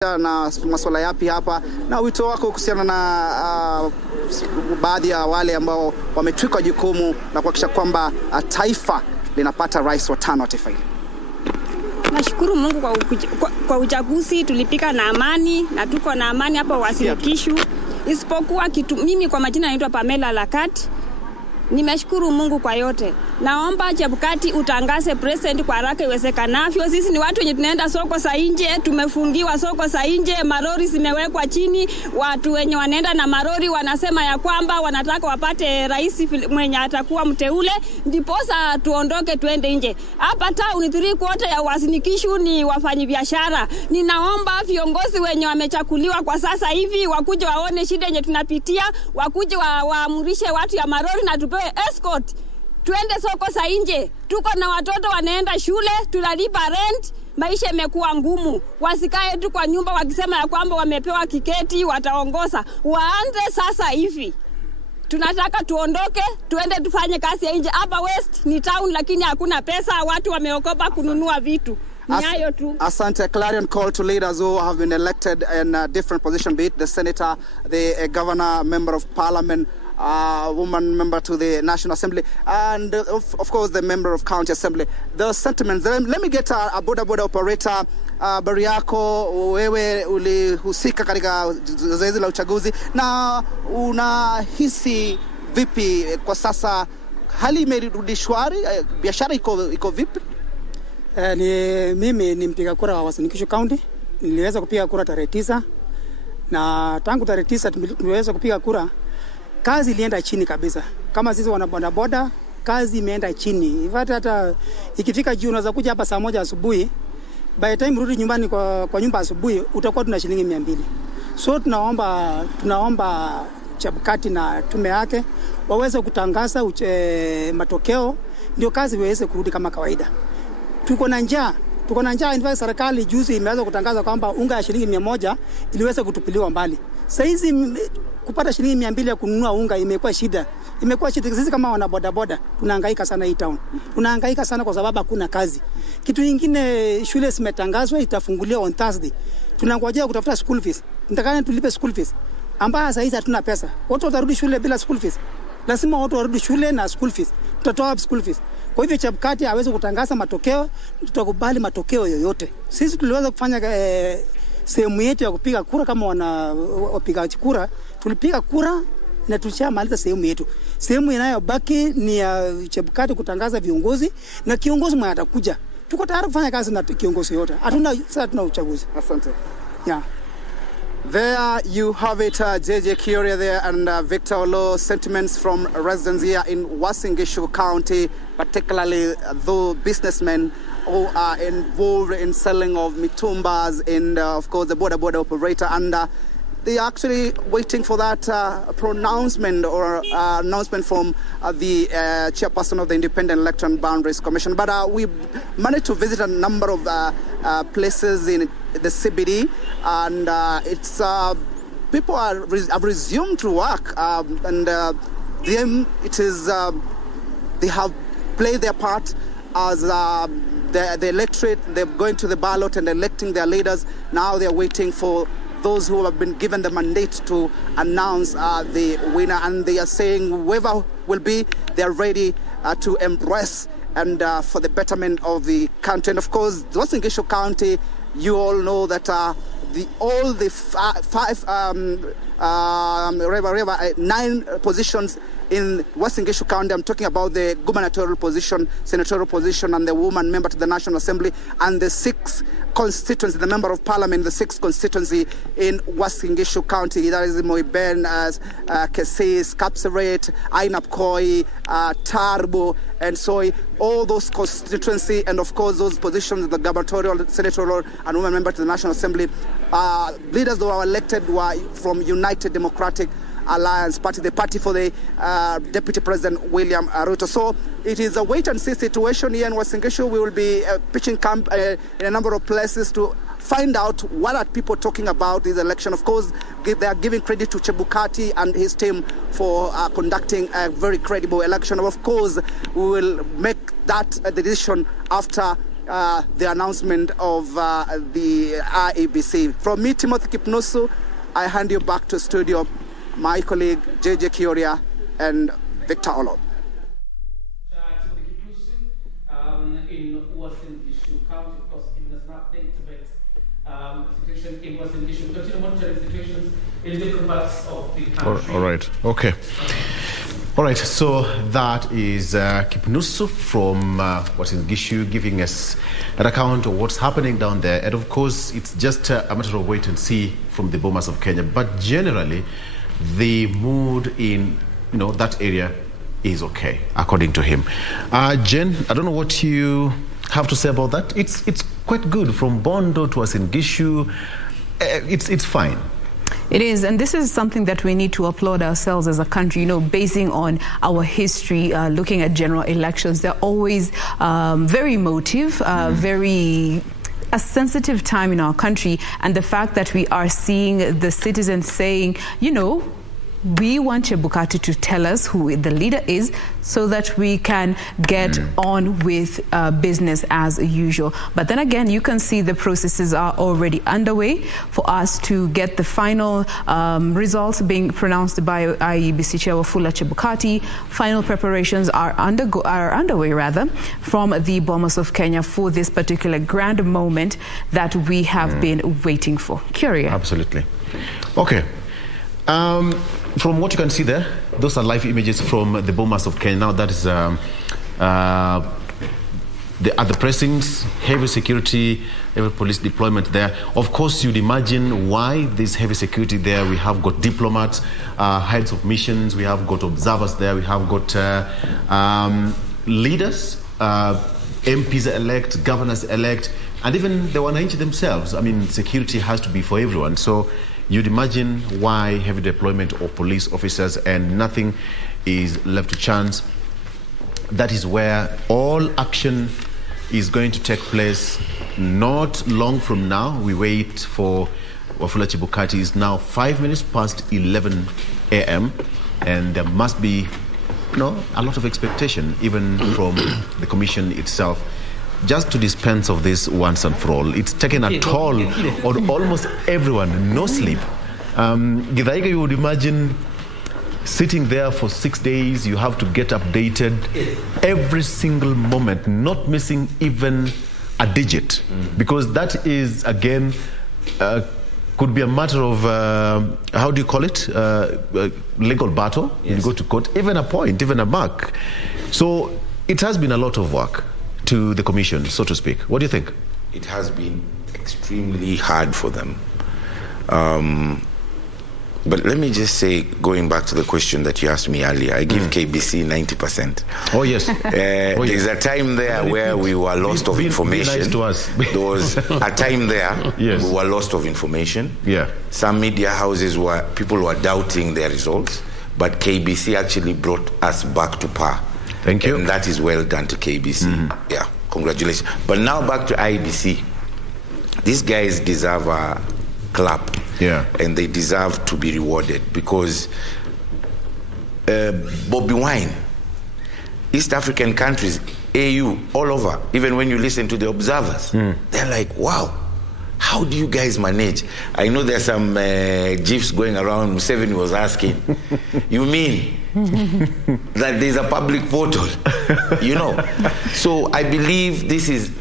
Na masuala yapi hapa na wito wako kuhusiana na baadhi ya wale ambao wametwikwa jukumu na kuhakikisha kwamba taifa linapata rais wa 5 wa taifa hili? Nashukuru Mungu kwa uchaguzi tulipika na amani na tuko na amani hapa Uasin Gishu. Isipokuwa kitu, mimi kwa majina naitwa Pamela Lakat. Nimeshukuru Mungu kwa yote. Naomba Chebukati utangaze president kwa haraka iwezekanavyo. Sisi ni watu wenye tunaenda soko za nje, tumefungiwa soko za nje, marori zimewekwa chini, watu wenye wanaenda na marori wanasema ya kwamba wanataka wapate rais mwenye atakuwa mteule, ndiposa tuondoke tuende nje. Hapa town 3/4 ya Uasin Gishu ni wafanyabiashara. Ninaomba viongozi wenye wamechakuliwa kwa sasa hivi wakuje waone shida yenye tunapitia, wakuje waamurishe watu ya marori na tupewe escort. Tuende soko za nje. Tuko na watoto wanaenda shule, tunalipa rent, maisha yamekuwa ngumu. Wasikae tu kwa nyumba wakisema ya kwamba wamepewa kiketi wataongoza. Waanze sasa hivi. Tunataka tuondoke, tuende tufanye kazi ya nje. Hapa West ni town lakini hakuna pesa, watu wameokopa kununua vitu. Asante. Clarion call to leaders who have been elected in a different position, be it the senator, the governor, member of parliament, woman member to the National Assembly, and of course the member of County Assembly. The sentiments. Let me get a boda operator. Bariako, wewe ulihusika katika zoezi la uchaguzi na unahisi vipi kwa sasa? Hali imerudi shwari, biashara iko vipi? Mimi ni mpiga kura wa Uasin Gishu County. Niliweza kupiga kura tarehe 9 na tangu tarehe 9 tumeweza kupiga kura. Kazi ilienda chini kabisa. Kama sisi wana boda, kazi imeenda chini. Hata ikifika jioni unaweza kuja hapa saa 1 asubuhi. By the time rudi nyumbani kwa nyumba asubuhi utakuwa tuna shilingi 200. So tunaomba Chebukati na tume yake waweze kutangaza matokeo ndio kazi iweze kurudi kama kawaida. Tuko na njaa. In fact serikali juzi imeweza kutangaza kwamba unga ya shilingi 100 iliweza kutupiliwa mbali. Sasa hizi kupata shilingi 200 ya kununua unga imekuwa shida. Sisi kama wana boda tunahangaika sana hii town. Tunahangaika sana kwa sababu hakuna kazi. Kitu kingine, shule zimetangazwa itafunguliwa on Thursday. Tunangojea kutafuta school fees. Nitakana tulipe school fees. Ambapo sasa hizi hatuna pesa. Watu watarudi shule bila school fees. Lazima watu warudi shule na school fees. Tutatoa school fees. Kwa hivyo Chebukati hawezi kutangaza matokeo, tutakubali matokeo yoyote. Sisi tuliweza kufanya sehemu yetu ya kupiga kura kama wapiga kura, tulipiga kura na tulishamaliza sehemu yetu. Sehemu inayobaki ni ya Chebukati kutangaza viongozi na kiongozi mwenye atakuja. Tuko tayari kufanya kazi na kiongozi yote. Hatuna uchaguzi. Asante. Yeah. There you have it, JJ Kioria there and Victor Olo, sentiments from residents here in Uasin Gishu County, particularly the businessmen who are involved in selling of mitumbas and of course the border operator, and they are actually waiting for that pronouncement or announcement from the chairperson of the Independent Election Boundaries Commission. But we managed to visit a number of places in the CBD, and it's people have resumed to work, and it is they have played their part as the electorate. They're going to the ballot and electing their leaders. Now they're waiting for those who have been given the mandate to announce the winner, and they are saying whoever will be, they're ready to embrace and for the betterment of the country. And of course, Uasin Gishu County, you all know that all the 9 positions in Uasin Gishu County. I'm talking about the gubernatorial position, senatorial position, and the woman member to the National Assembly, and the 6 constituency, the member of parliament, the 6th constituency in Uasin Gishu County. That is Moiben, Kesis, Kapseret, Ainapkoi, Tarbo, and Soy. All those constituency, and of course those positions, the gubernatorial, senatorial, and woman member to the National Assembly. Leaders who were elected were from United Democratic Alliance Party, the party for the Deputy President William Ruto. So it is a wait-and-see situation here in Uasin Gishu. We will be pitching camp in a number of places to find out what are people talking about this election. Of course, they are giving credit to Chebukati and his team for conducting a very credible election. Of course, we will make that decision after the announcement of the Iebc. From me, Timothy Kipnusu, I hand you back to studio, my colleague JJ Kioria and Victor Olo. In Uasin-Gishu County, of course, giving us an update about the situation in Uasin-Gishu. Continue monitoring situations in different parts of the country. All right. Okay. All right. So that is Kipnusu from Uasin-Gishu giving us an account of what's happening down there. And of course, it's just a matter of wait and see from the Bomas of Kenya. But generally, the mood in that area is okay, according to him. Jen, I don't know what you have to say about that. It's quite good from Bondo to Uasin-Gishu. It's fine. It is, and this is something that we need to applaud ourselves as a country, basing on our history, looking at general elections. They're always very emotive, very a sensitive time in our country, and the fact that we are seeing the citizens saying, we want Chebukati to tell us who the leader is so that we can get on with business as usual. But then again, you can see the processes are already underway for us to get the final results being pronounced by Iebc Chair Wafula Chebukati. Final preparations are underway from the Bomas of Kenya for this particular grand moment that we have been waiting for. Curious. Absolutely. Okay. From what you can see there, those are live images from the Bomas of Kenya. Now that is the other pressings, heavy security, heavy police deployment there. Of course, you'd imagine why there's heavy security there. We have got diplomats, heads of missions, we have got observers there, we have got leaders, MPs-elect, governors-elect, and even the Wananchi themselves. I mean, security has to be for everyone. So you'd imagine why heavy deployment of police officers, and nothing is left to chance. That is where all action is going to take place. Not long from now, we wait for Wafula Chebukati. It's now 5 minutes past 11 a.m. and there must be a lot of expectation even from the commission itself, just to dispense of this once and for all. It's taken a toll on almost everyone. No sleep. Githaiga, you would imagine sitting there for 6 days, you have to get updated every single moment, not missing even a digit, because that is, again, could be a matter of, how do you call it, legal battle. Yes. You go to court, even a point, even a mark. So it has been a lot of work to the commission, so to speak. What do you think? It has been extremely hard for them. But let me just say, going back to the question that you asked me earlier, I give KBC 90%. Oh, yes. There's a time there where we were lost of information. Be nice to us. There was a time there yes. we were lost of information. Yeah. Some media houses people were doubting their results, but KBC actually brought us back to par. Thank you. And that is well done to KBC. Yeah, congratulations. But now back to Iebc. These guys deserve a clap. Yeah. And they deserve to be rewarded because Bobby Wine, East African countries, AU, all over, even when you listen to the observers, they're like, wow, how do you guys manage? I know there's some GIFs going around. Museveni was asking, you mean that there's a public portal? So I believe this is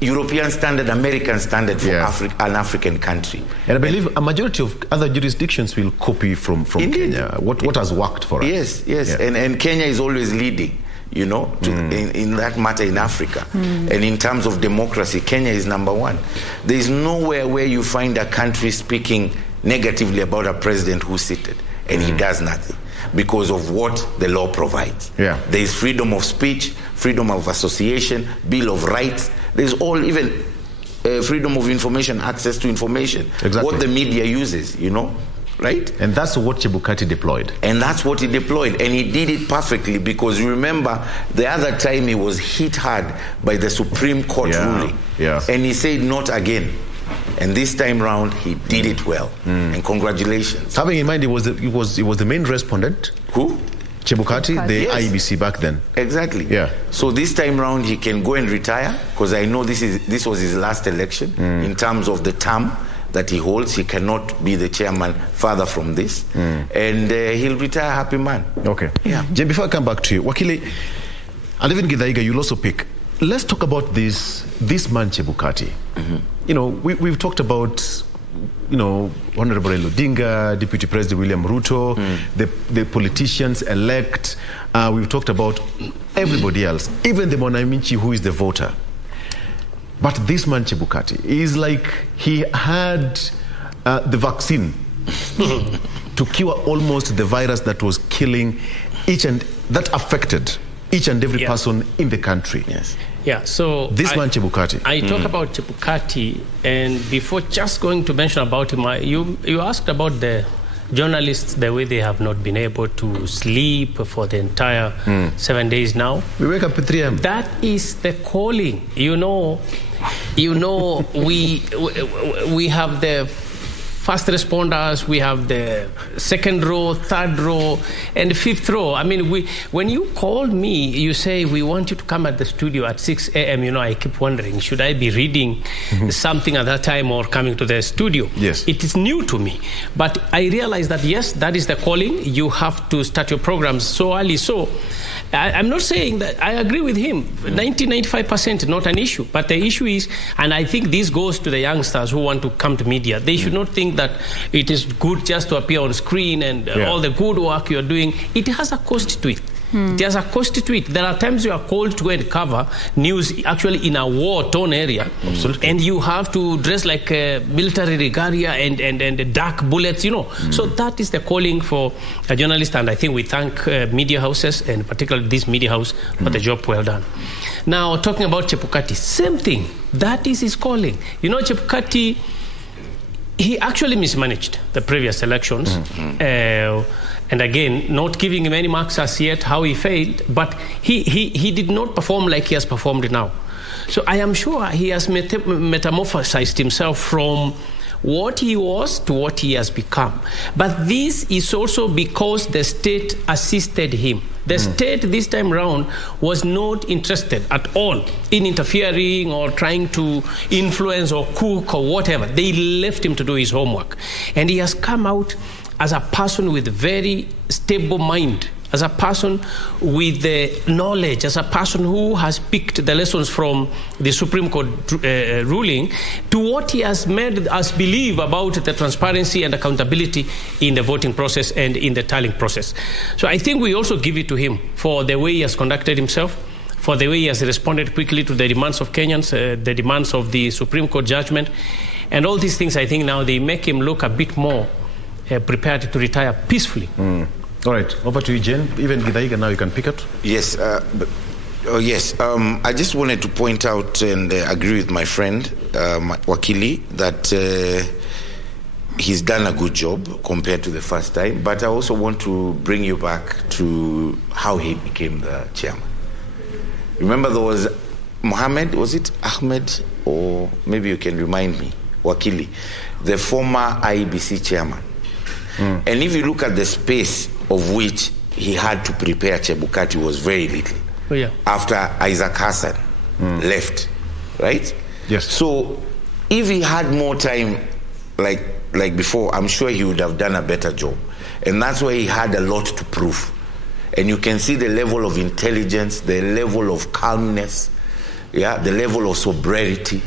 European standard, American standard for an African country. And I believe a majority of other jurisdictions will copy from Kenya. What has worked for us? Yes. Yeah. And Kenya is always leading, in that matter in Africa. And in terms of democracy, Kenya is number one. There is nowhere where you find a country speaking negatively about a president who's seated and he does nothing because of what the law provides. Yeah. There is freedom of speech, freedom of association, Bill of Rights. There's all, even freedom of information, access to information. Exactly. What the media uses, right? And that's what Chebukati deployed. And that's what he deployed. And he did it perfectly because you remember the other time he was hit hard by the Supreme Court ruling. Yeah. And he said, not again. And this time round, he did it well. And congratulations. Having in mind, he was the main respondent. Who? Chebukati, the Yes. IEBC back then. Exactly. Yeah. So this time round he can go and retire, because I know this was his last election in terms of the term that he holds. He cannot be the chairman further from this, and he'll retire happy man. Okay. Yeah. Jen, before I come back to you, Wakili, and even Githaiga, you'll also pick. Let's talk about this man Chebukati. You know, we've talked about, you know, Honorable Odinga, Deputy President William Ruto, the politicians elect. We've talked about everybody else, even the Mwananchi who is the voter. But this man Chebukati is like he had the vaccine to cure almost the virus that was killing that affected each and every person in the country. Yes. Yeah, so this man Chebukati. I talk about Chebukati, and before just going to mention about him, you asked about the journalists, the way they have not been able to sleep for the entire 7 days now. We wake up at 3 a.m. That is the calling. You know, we have the first responders, we have the second row, third row, and fifth row. I mean, when you called me, you say, we want you to come at the studio at 6 a.m., you know, I keep wondering, should I be reading something at that time or coming to the studio? Yes. It is new to me. But I realize that, yes, that is the calling. You have to start your programs so early. So I'm not saying that I agree with him. 95% not an issue. But the issue is, and I think this goes to the youngsters who want to come to media, they should not think that it is good just to appear on screen and all the good work you're doing. It has a cost to it. It has a cost to it. There are times you are called to go and cover news actually in a war-torn area. Absolutely. And you have to dress like a military regalia and dark bullets, you know. So that is the calling for a journalist, and I think we thank media houses, and particularly this media house, for the job well done. Now, talking about Chebukati, same thing. That is his calling. You know, Chebukati, he actually mismanaged the previous elections. And again, not giving him any marks as yet how he failed, but he did not perform like he has performed now. So I am sure he has metamorphosized himself from what he was to what he has become. But this is also because the state assisted him. The state this time round was not interested at all in interfering or trying to influence or cook or whatever. They left him to do his homework. And he has come out as a person with very stable mind, as a person with the knowledge, as a person who has picked the lessons from the Supreme Court ruling to what he has made us believe about the transparency and accountability in the voting process and in the tallying process. So I think we also give it to him for the way he has conducted himself, for the way he has responded quickly to the demands of Kenyans, the demands of the Supreme Court judgment. And all these things, I think now they make him look a bit more prepared to retire peacefully. All right, over to you, Jen. Even Githaiga, now you can pick it. Yes. I just wanted to point out and agree with my friend, Wakili, that he's done a good job compared to the first time. But I also want to bring you back to how he became the chairman. Remember, there was Mohammed, was it Ahmed? Or maybe you can remind me, Wakili, the former IEBC chairman. And if you look at the space of which he had to prepare Chebukati was very little. Oh, yeah. After Isaac Hassan left, right? Yes. So if he had more time like before, I'm sure he would have done a better job. And that's why he had a lot to prove. And you can see the level of intelligence, the level of calmness, the level of sobriety,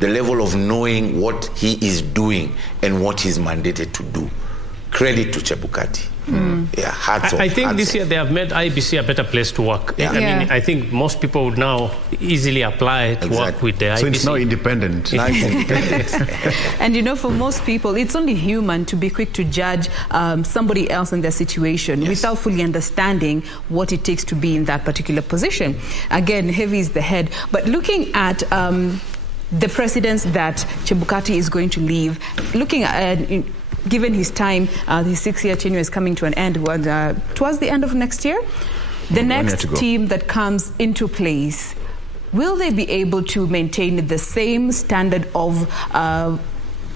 the level of knowing what he is doing and what he's mandated to do. Credit to Chebukati. Hats off. I think this year they have made IEBC a better place to work. I mean, I think most people would now easily apply to work with the IEBC. So it's now independent. And you know, for most people, it's only human to be quick to judge somebody else in their situation without fully understanding what it takes to be in that particular position. Again, heavy is the head. But looking at the precedents that Chebukati is going to leave, looking at given his time, his 6-year tenure is coming to an end towards the end of next year. The next team that comes into place, will they be able to maintain the same standard of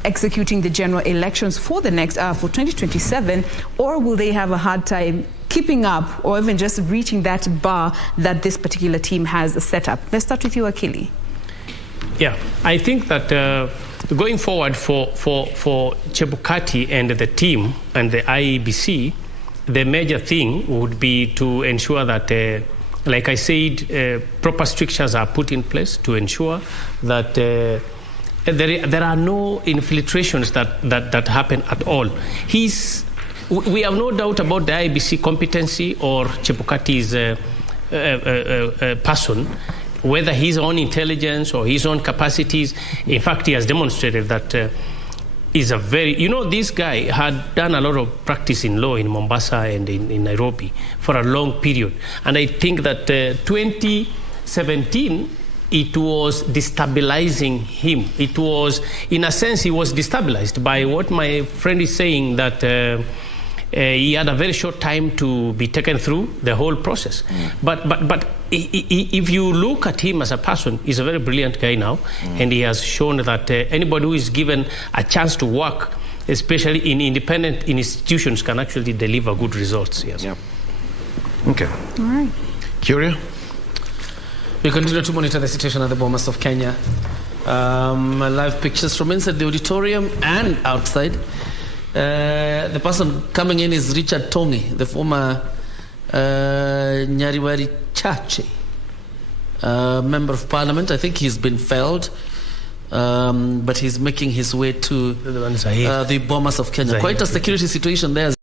executing the general elections for the next for 2027, or will they have a hard time keeping up or even just reaching that bar that this particular team has set up? Let's start with you, Akili. Yeah, I think that going forward for Chebukati and the team and the Iebc, the major thing would be to ensure that, like I said, proper strictures are put in place to ensure that there are no infiltrations that happen at all. We have no doubt about the Iebc competency or Chebukati's person, whether his own intelligence or his own capacities. In fact, he has demonstrated that is a very, this guy had done a lot of practice in law in Mombasa and in Nairobi for a long period. And I think that 2017, it was destabilizing him. It was, in a sense, he was destabilized by what my friend is saying, that he had a very short time to be taken through the whole process. But if you look at him as a person, he's a very brilliant guy now, and he has shown that anybody who is given a chance to work, especially in independent institutions, can actually deliver good results. Yes. Yeah. Okay. All right. Curia? We continue to monitor the situation at the Bomas of Kenya. Live pictures from inside the auditorium and outside. The person coming in is Richard Tongi, the former Nyariwari Chache member of parliament. I think he's been felled, but he's making his way to the Bomas of Kenya. Quite a security situation there.